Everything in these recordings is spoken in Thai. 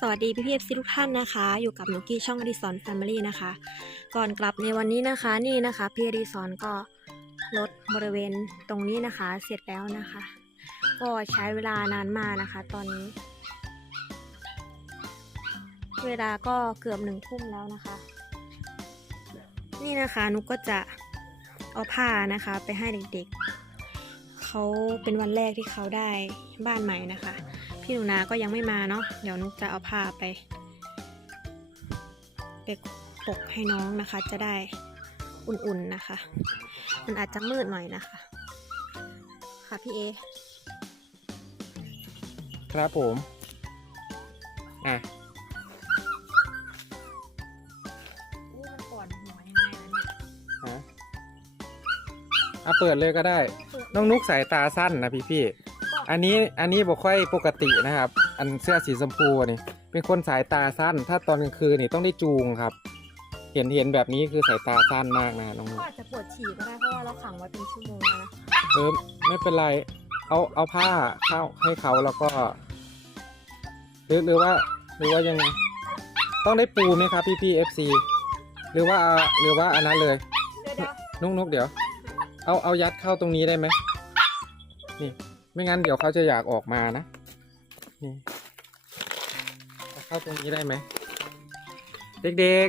สวัสดีพี่พีเอฟซีทุกท่านนะคะ อยู่กับหนูกี้ช่องอดิสอนแฟมิลี่นะคะ ก่อนกลับในวันนี้นะคะนี่นะคะ พี่อดิสอนก็ลดบริเวณตรงนี้นะคะ เสร็จแล้วนะคะ ก็ใช้เวลานานมากนะคะ ตอนนี้ เวลาก็เกือบหนึ่งทุ่มแล้วนะคะ นี่นะคะนุกก็จะเอาผ้านะคะ ไปให้เด็กๆเขาเป็นวันแรกที่เขาได้บ้านใหม่นะคะ พี่หนูนาก็ยังไม่มาเนาะเดี๋ยวนุกจะเอาผ้าไปไปปกให้น้องนะคะ จะได้อุ่นๆนะคะ มันอาจจะมืดหน่อยนะคะ ค่ะพี่เอ ครับผม อะอู้มันก่อนหัวยังไงแล้วเนี่ยฮะเอาเปิดเลยก็ได้ น้องนุกสายตาสั้นนะพี่พี่ๆ อันนี้อันนี้บอกค่อยปกตินะครับ อันเสื้อสีชมพูนี่ เป็นคนสายตาสั้น ถ้าตอนกลางคืนนี่ต้องได้จูงครับ เห็นเห็นแบบนี้คือสายตาสั้นมากนะน้องนุก็กอาจจะปวดฉี่ก็ได้เพราะว่าเราขังไว้เป็นชั่วโมงแล้วนะเออไม่เป็นไร เอาเอาผ้าเข้าให้เขาแล้วก็หรือหรือว่าหรือว่ายังไงต้องได้ปูไหมครับพี่พี่เอฟซีหรือว่าเอาหรือว่าอันนั้นเลยเดี๋ยวเดี๋ยวนุกนุกเดี๋ยว เอาเอายัดเข้าตรงนี้ได้ไหมนี่ ไม่งั้นเดี๋ยวเขาจะอยากออกมานะ นี่เอาเข้าตรงนี้ได้ไหม เด็ก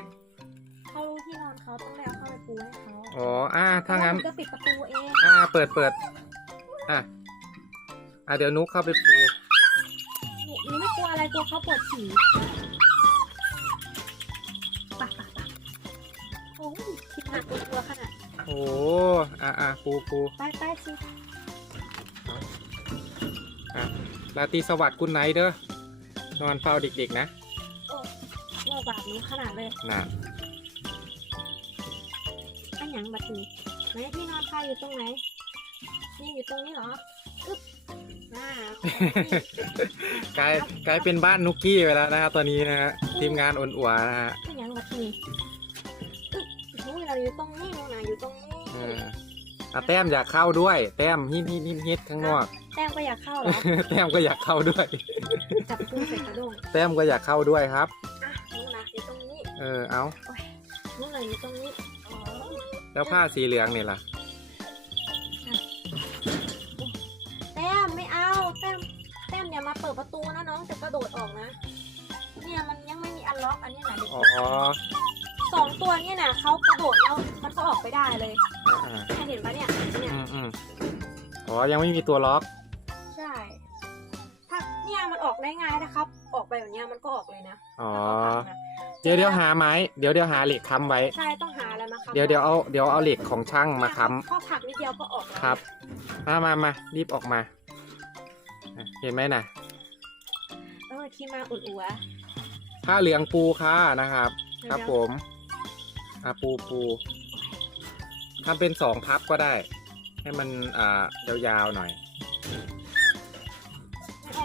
เขารู้ที่นอนเขาต้องได้เอาเข้าไปปูให้เขาๆ อ๋อ อ่า ถ้างั้น แล้วมันก็ปิดประตูเองอ่า เปิดเปิด อะ อะ เดี๋ยวนุกเข้าไปปู หนูหนูไม่กลัวอะไรกลัวเขาปวดฉี่ปะปะปะโอ้ยคิดหนักกลัวขนาด โอ้อะอะปูปูไปไปสิ ราตรีสวัสดิ์คุณไนท์เด้อนอนเฝ้าเด็กๆนะโอ้โลบาดหนูขนาดเลยน่ะอันหยังบัดนี้ไหนที่นอนใครอยู่ตรงไหนนี่อยู่ตรงนี้เหรออึ๊บอ่า กลายกลายเป็นบ้านนุกกี้ไปแล้วนะครับตอนนี้นะฮะทีมงานอ่อนอัวนะฮะอันหยังบัดนี้อึ๊บหนูเราอยู่ตรงนี้หนูนะอยู่ตรงนี้ เอออะแต้มอยากเข้าด้วย แต้มฮิตฮิตฮิตฮิตข้างนอกแต้ม ก็อยากเข้าเหรอแต้มก็อยากเข้าด้วย จับกุ้งใส่กระด้งแต้มก็อยากเข้าด้วยครับอะหนูนะอยู่ตรงนี้เออเอาหนูนะอยู่ตรงนี้อ๋อแล้วผ้าสีเหลืองนี่ล่ะแต้มไม่เอาแต้มแต้มอย่ามาเปิดประตูนะน้องจะกระโดดออกนะ เนี่ยมันยังไม่มีอันล็อกอันนี้นะเด็กอ๋อสองตัวเนี่ยนะเขากระโดดแล้วมันก็ออกไปได้เลยอ่าเห็นปะเนี่ยเนี่ยอืมอืมอ๋อยังไม่มีตัวล็อก ออกได้ง่ายนะครับ ออกไปแบบเนี้ยมันก็ออกเลยนะอ๋อ ถ้าเราทำนะเดี๋ยวเดี๋ยวหาไม้ เดี๋ยวเดี๋ยวหาเหล็กค้ำไว้ ใช่ต้องหาอะไรมาครับเดี๋ยวเดี๋ยวเอาเดี๋ยวเอาเหล็กของช่างมาค้เข้าผักนิดเดียวก็ออกแล้วำครับมามามารีบออกมาอะเห็นไหมน่ะเออที่มาอุ่นอัวผ้าเหลืองปูค่ะนะครับ ครับผมอะปูปูทำเป็นสองพับก็ได้ ให้มันอ่ายาวๆหน่อยไม่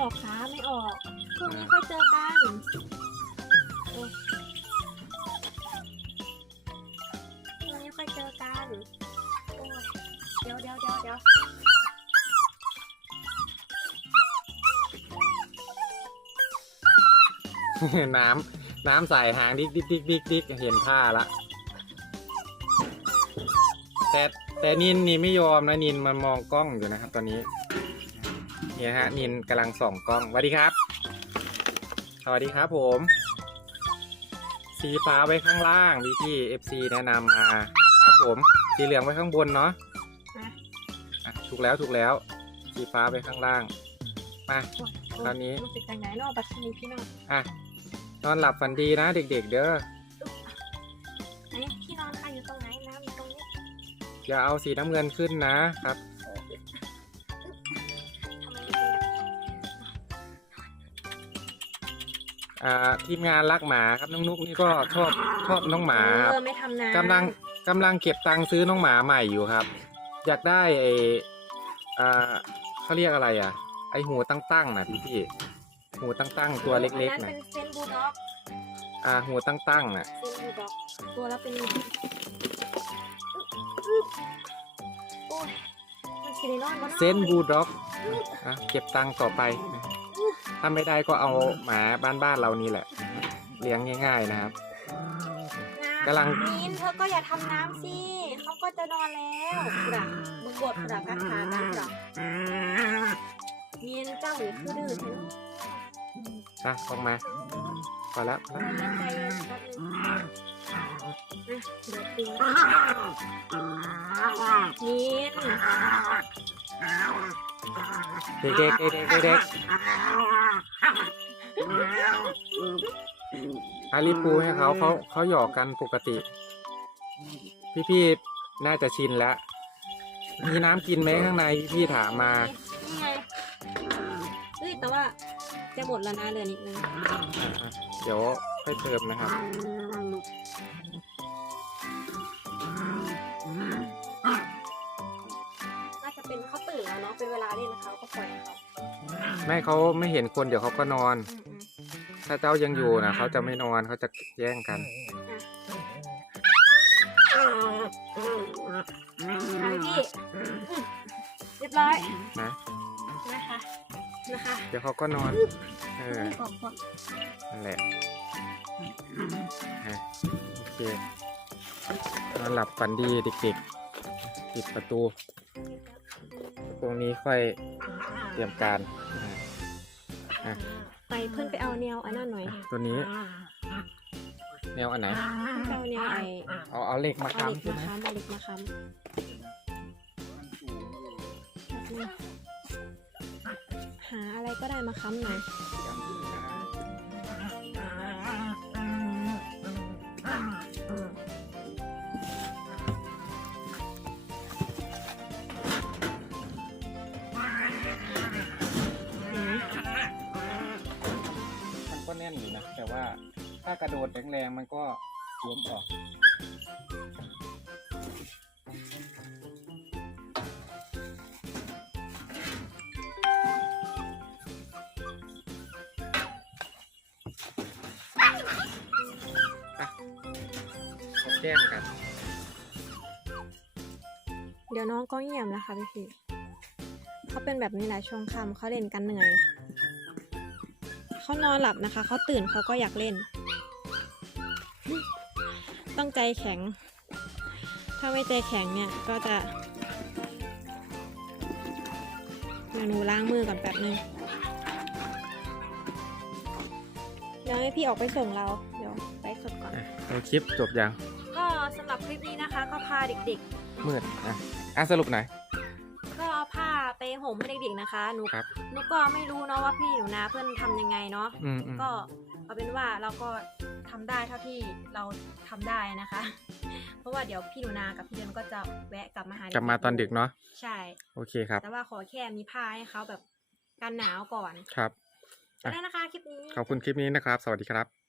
ออกขาไม่ออกพรุ่งนี้ค่อยเจอกันพรุ่งนี้ค่อยเจอกันโอ้ยเดี๋ยวเดี๋ยวเดี๋ยวเดี๋ยวน้ำน้ำใส่หางดิ๊กดิ๊กดิ๊กดิกดิกเห็นผ้าละแต่แต่นินนี่ไม่ยอมนะนินมันมองกล้องอยู่นะครับตอนนี้ เนี่ยฮะนินกำลังส่องกล้องสวัสดีครับ สวัสดีครับผม สีฟ้าไว้ข้างล่างพี่พี่เอฟซีแนะนำมาครับผม สีเหลืองไว้ข้างบนเนาะนะอะถูกแล้วถูกแล้ว สีฟ้าไว้ข้างล่าง มาโอ้ยตอนนี้ รู้สึกจังไหนเนอกบัตรนี้พี่น้องอะนอนหลับฝันดีนะเด็ก ๆ เด้อไหนที่นอนใครอยู่ตรงไหนน้ำอยู่ตรงนี้อย่าเอาสีน้ำเงินขึ้นนะครับ อ่าทีมงานรักหมาครับน้องนุกนี่ก็ชอบชอบน้องหมาคเอรับอไม่ทำนะกำลังกำลังเก็บตังค์ซื้อน้องหมาใหม่อยู่ครับ อยากได้ไออ่าเขาเรียกอะไรอะ ไอหูตั้งๆนะพี่พี่ๆหูตั้งๆตัวเล็กๆอันนั้นนะเป็นเซนบูลด็อกอ่าหูตั้งๆน่ะ เซนบูลด็อกตัวละเป็นโอ้ยมันสิได้นอนบ่นอนเซนบูลด็อกอะเก็บตังค์ต่อไป ถ้าไม่ได้ก็เอาหมาบ้านๆเรานี่แหละ เลี้ยงง่าย ๆนะครับ กำลังนินเธอก็อย่าทำน้ำสิเขาก็จะนอนแล้วปรักมึงบดปรักกัดขากันปรักนินเจ้าหรือคือดื้อเธออะออกมาพอแล้วพอแล้วนินใจเย็นแป๊บนึงอะเดี๋ยวตีนิน เด็กๆเด็กๆเด็กๆอารีบปูให้เขาเขาเขาหยอกกันปกติ พี่ๆน่าจะชินแล้ว มีน้ำกินไหมข้างในพี่ๆถามมานี่ไงเฮ้ยแต่ว่าจะหมดแล้วนะเหลือนิดนึงอะเดี๋ยวค่อยเติมนะครับ เล่นเขาก็ปล่อยเขาไม่เขาไม่เห็นคนเดี๋ยวเขาก็นอน อืมอืมถ้าเจ้ายังอยู่นะเขาจะไม่นอนเขาจะแย่งกันมาเลยพี่อืมเรียบร้อยนะ นะคะนะคะเดี๋ยวเขาก็นอน เออ ขอบคุณนั่นแหละอะโอเคนอนหลับฝันดีเด็กๆปิดประตู ตรงนี้ค่อย เตรียมการอะอะไปเพื่อนไปเอาแนวอันนั้นหน่อยตัวนี้แนวอันไหน ไปเอาแนวไอ้เอาเอาเหล็กมาเอาเหล็กค้ำใช่มาไหมค้ำเอาเหล็กมาค้ำแบบนี้หาอะไรก็ได้มาค้ำหน่อย ก็แน่นอยู่นะ แต่ว่าถ้ากระโดดแรงๆมันก็หลวมออกเขาแกล้งกัน เดี๋ยวน้องก็เงียบนะคะพี่พี่เขาเป็นแบบนี้แหละช่วงค่ำเขาเล่นกันเหนื่อย เขานอนหลับนะคะ เขาตื่นเขาก็อยากเล่น ต้องใจแข็ง ถ้าไม่ใจแข็งเนี่ยก็จะเดี๋ยวหนูล้างมือก่อนแป๊บนึงเดี๋ยวให้พี่ออกไปส่งเรา เดี๋ยวไปสดก่อน อะเอาคลิปจบยังก็สำหรับคลิปนี้นะคะ ก็พาเด็กมืดอะอะสรุปหน่อยๆก็เอาผ้าไป ห่มให้เด็กๆนะคะหนูครับหนูก็ไม่รู้เนาะว่าพี่หนูนาเพื่อนทำยังไงเนาะอืมอืมก็เอาเป็นว่าเราก็ทำได้เท่าที่เราทำได้นะคะ เพราะว่าเดี๋ยวพี่หนูนากับพี่เดือนก็จะแวะกลับมาหากลับมาตอนดึกเนาะใช่ โอเคครับแต่ว่าขอแค่มีผ้าให้เขาแบบกันหนาวก่อนครับก็ได้นะคะคลิปนี้ ขอบคุณคลิปนี้นะครับ สวัสดีครับ